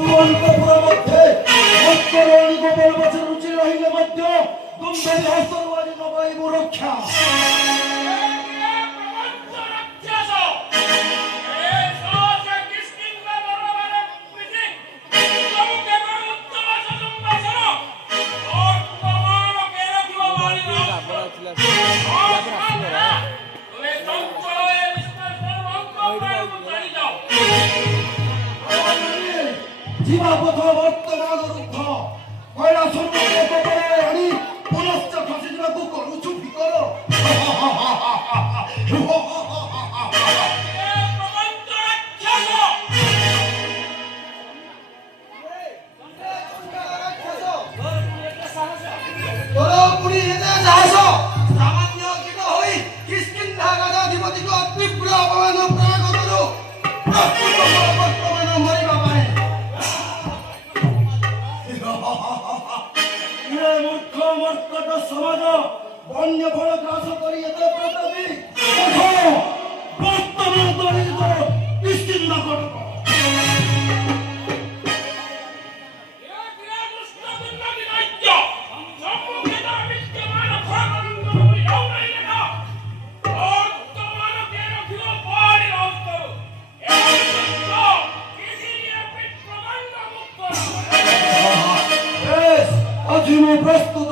ସୁବର୍ଣ୍ଣପୁର ମଧ୍ୟ ଅନ୍ତରଣୀ ଗୋପାଳ ବଛର ରୁଚି ରହିଲେ ମଧ୍ୟ ତୁମ୍ଭେ ହସ୍ତରୁ ଆଜି ନବାଇବୁ ରକ୍ଷା। জীবাপথ বর্তমান রুদ্ধ কৈলাসকে কপালে আনি পুনশ্চ খসি ଯିବାକୁ କରୁଛୁ ଫିକର। ତୋର ପୁଣି ଏତେ ସାହସ ସାମାନ୍ୟ କୀଟ ହୋଇ କିଷ୍କିନ୍ଧା ଗଜାଧିପତିକୁ ଅତି ପ୍ରିୟ ଅପମାନ ପ୍ରୟୋଗ କରୁ ପ୍ରସ୍ତୁତ ବର୍ତ୍ତମାନ ମରିବା ପାଇଁ। মূর্খ মর্কট সমাজ বন্য ফল গ্রাস করি এতে প্রতাপী বর্তমান দরিদ্র নিশ্চিন্ত করব। প্রস্তুত